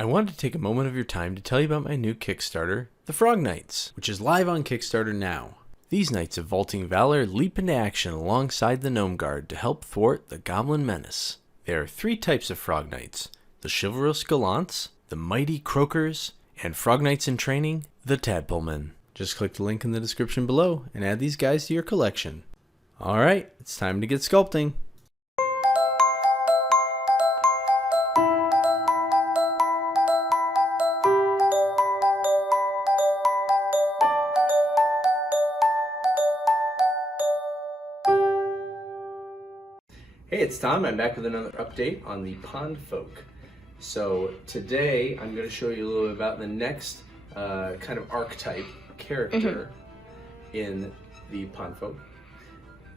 I wanted to take a moment of your time to tell you about my new Kickstarter, the Frog Knights, which is live on Kickstarter now. These Knights of Vaulting Valor leap into action alongside the Gnome Guard to help thwart the Goblin Menace. There are 3 types of Frog Knights: the Chivalrous Gallants, the Mighty Croakers, and Frog Knights in Training, the Tadpoleman. Just click the link in the description below and add these guys to your collection. Alright, it's time to get sculpting. Hey, it's Tom. I'm back with another update on the Pond Folk. So today I'm going to show you a little bit about the next kind of archetype character in the Pond Folk.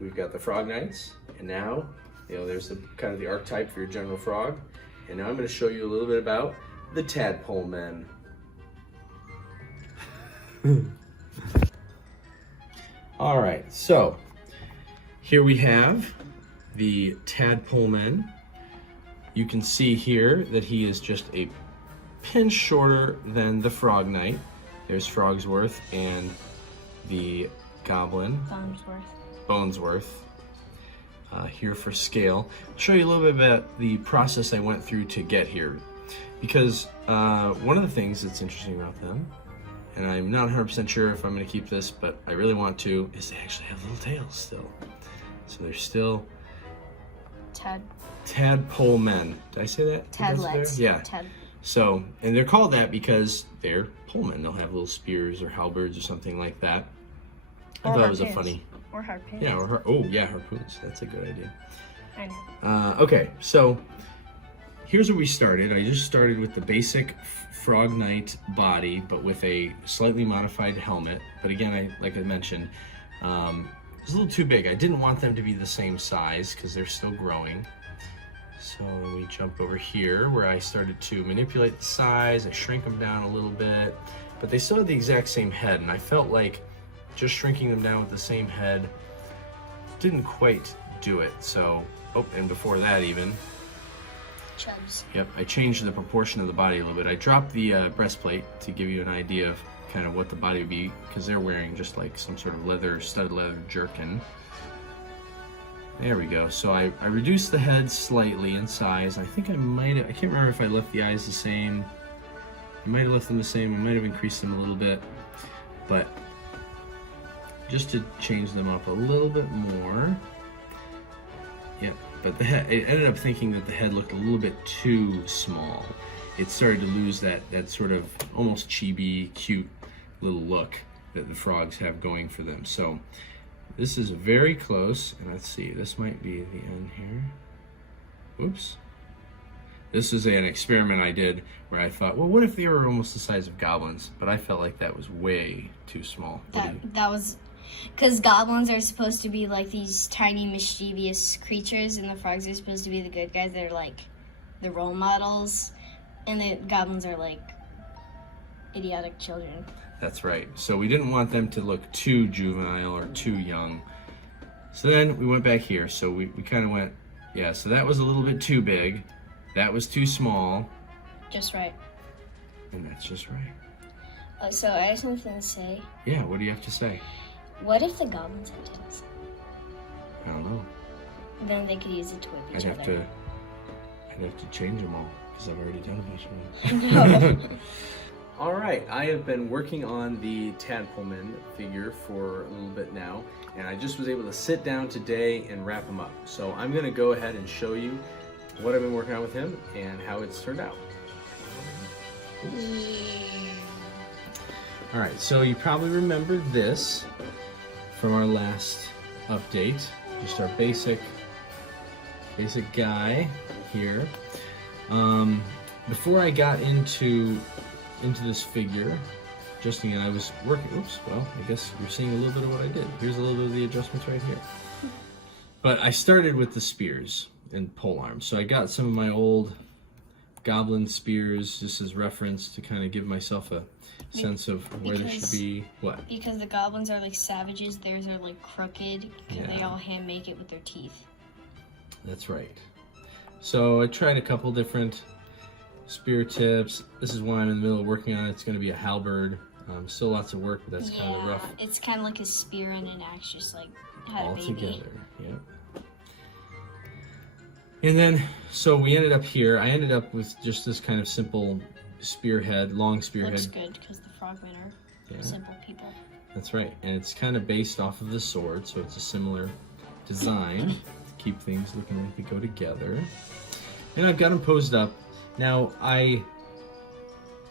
We've got the Frog Knights, and now there's the kind of the archetype for your general frog. And now I'm going to show you a little bit about the Tadpoleman. All right, so here we have the Tadpoleman. You can see here that he is just a pinch shorter than the Frog Knight. There's Frogsworth and the Goblin. Bonesworth. Here for scale. I'll show you a little bit about the process I went through to get here. Because one of the things that's interesting about them, and I'm not 100% sure if I'm going to keep this, but I really want to, is they actually have little tails still. So they're still Tadpolemen. Did I say that? Tadlets. Yeah. So, and they're called that because they're polemen. They'll have little spears or halberds or something like that. I thought it was a funny. Or harpoons. Yeah, harpoons. That's a good idea. I know. Okay, so here's where we started. I just started with the basic Frog Knight body, but with a slightly modified helmet. But again, like I mentioned, it's a little too big. I didn't want them to be the same size because they're still growing. So we jump over here where I started to manipulate the size. I shrink them down a little bit, but they still had the exact same head, and I felt like just shrinking them down with the same head didn't quite do it. So, and before that even, Chubs. Yep, I changed the proportion of the body a little bit. I dropped the breastplate to give you an idea of kind of what the body would be, because they're wearing just like some sort of studded leather jerkin. There we go. So I reduced the head slightly in size. I think I can't remember if I left the eyes the same. I might have left them the same. I might have increased them a little bit, but just to change them up a little bit more. Yeah, but the head, I ended up thinking that the head looked a little bit too small. It started to lose that sort of almost chibi, cute little look that the frogs have going for them. So this is very close, and let's see, this might be the end here. Oops. This is an experiment I did where I thought, well, what if they were almost the size of goblins? But I felt like that was way too small. That was because goblins are supposed to be like these tiny mischievous creatures, and the frogs are supposed to be the good guys. They're like the role models, and the goblins are like idiotic children. That's right. So we didn't want them to look too juvenile or too young. So then we went back here. So we kind of went, yeah, so that was a little bit too big. That was too small. Just right. And that's just right. So I have something to say. Yeah, what do you have to say? What if the goblins had tails? I don't know. Then they could use it to whip each other. I'd have to change them all because I've already done a bunch of them. All right, I have been working on the Tadpoleman figure for a little bit now, and I just was able to sit down today and wrap him up. So I'm going to go ahead and show you what I've been working on with him and how it's turned out. All right, so you probably remember this from our last update. Just our basic guy here. Before I got into this figure, adjusting it, I was working, I guess you're seeing a little bit of what I did. Here's a little bit of the adjustments right here. But I started with the spears and pole arms. So I got some of my old goblin spears just as reference to kind of give myself a sense of where they should be. What? Because the goblins are like savages, theirs are like crooked, because they all hand make it with their teeth. That's right. So I tried a couple different spear tips. This is one I'm in the middle of working on. It's going to be a halberd. Still lots of work, but that's kind of the rough. It's kind of like a spear and an axe, just like had all a baby. together. Yeah. And then, so we ended up here. I ended up with just this kind of simple spearhead, long spearhead. Looks good because the frogmen are simple people. That's right, and it's kind of based off of the sword, so it's a similar design to keep things looking like they go together. And I've got them posed up. Now,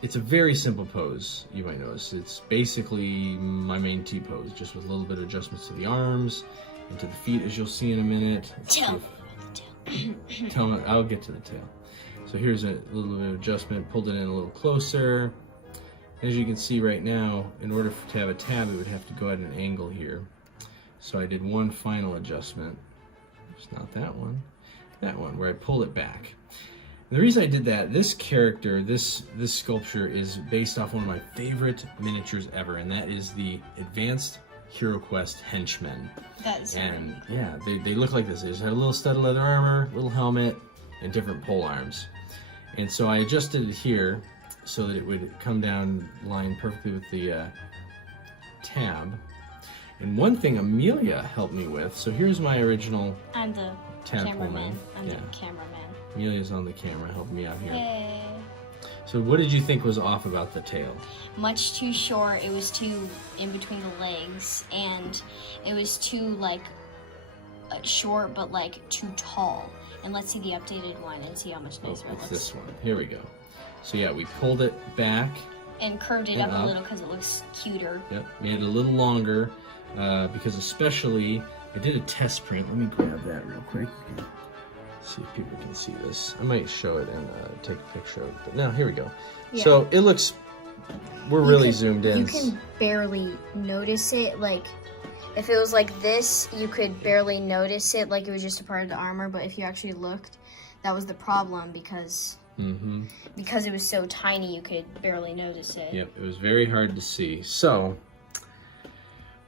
it's a very simple pose, you might notice. It's basically my main T pose, just with a little bit of adjustments to the arms and to the feet, as you'll see in a minute. I'll get to the tail. So here's a little bit of adjustment, pulled it in a little closer. As you can see right now, in order to have a tab, it would have to go at an angle here. So I did one final adjustment. It's not that one, where I pulled it back. And the reason I did that, this character, this sculpture is based off one of my favorite miniatures ever, and that is the Advanced Hero Quest Henchman. That is and yeah, they look like this. They just have a little studded leather armor, little helmet, and different pole arms. And so I adjusted it here so that it would come down line perfectly with the tab. And one thing Amelia helped me with, so here's my original I'm the cameraman. I'm the cameraman. Amelia's on the camera helping me out here. Yay. So what did you think was off about the tail? Much too short. It was too in between the legs, and it was too like short, but like too tall. And let's see the updated one and see how much nicer it looks. It's this one. Here we go. So yeah, we pulled it back and curved it up a little because it looks cuter. Yep, made it a little longer because especially I did a test print. Let me grab that real quick. See if people can see this. I might show it and take a picture of it. But now, here we go. Yeah. So it looks, we're really zoomed in. You can barely notice it. Like, if it was like this, you could barely notice it, like it was just a part of the armor. But if you actually looked, that was the problem because it was so tiny, you could barely notice it. Yep, it was very hard to see. So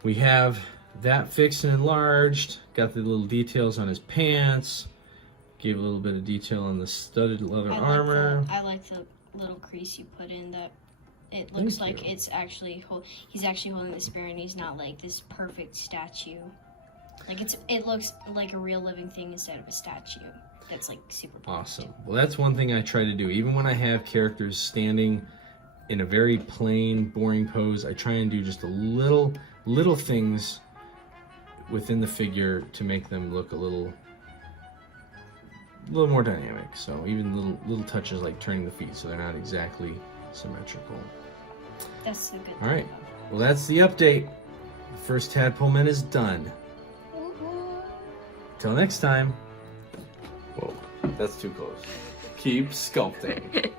we have that fixed and enlarged. Got the little details on his pants. Gave a little bit of detail on the studded leather armor. I like the little crease you put in that. It looks like it's actually he's actually holding the spear, and he's not like this perfect statue. Like it looks like a real living thing instead of a statue. That's like super perfect. Awesome. Well, that's one thing I try to do. Even when I have characters standing in a very plain, boring pose, I try and do just a little things within the figure to make them look a little more dynamic. So even little touches like turning the feet so they're not exactly symmetrical. That's the good thing. All right. Well, that's the update. The first Tadpoleman is done. Till next time. Whoa, that's too close. Keep sculpting.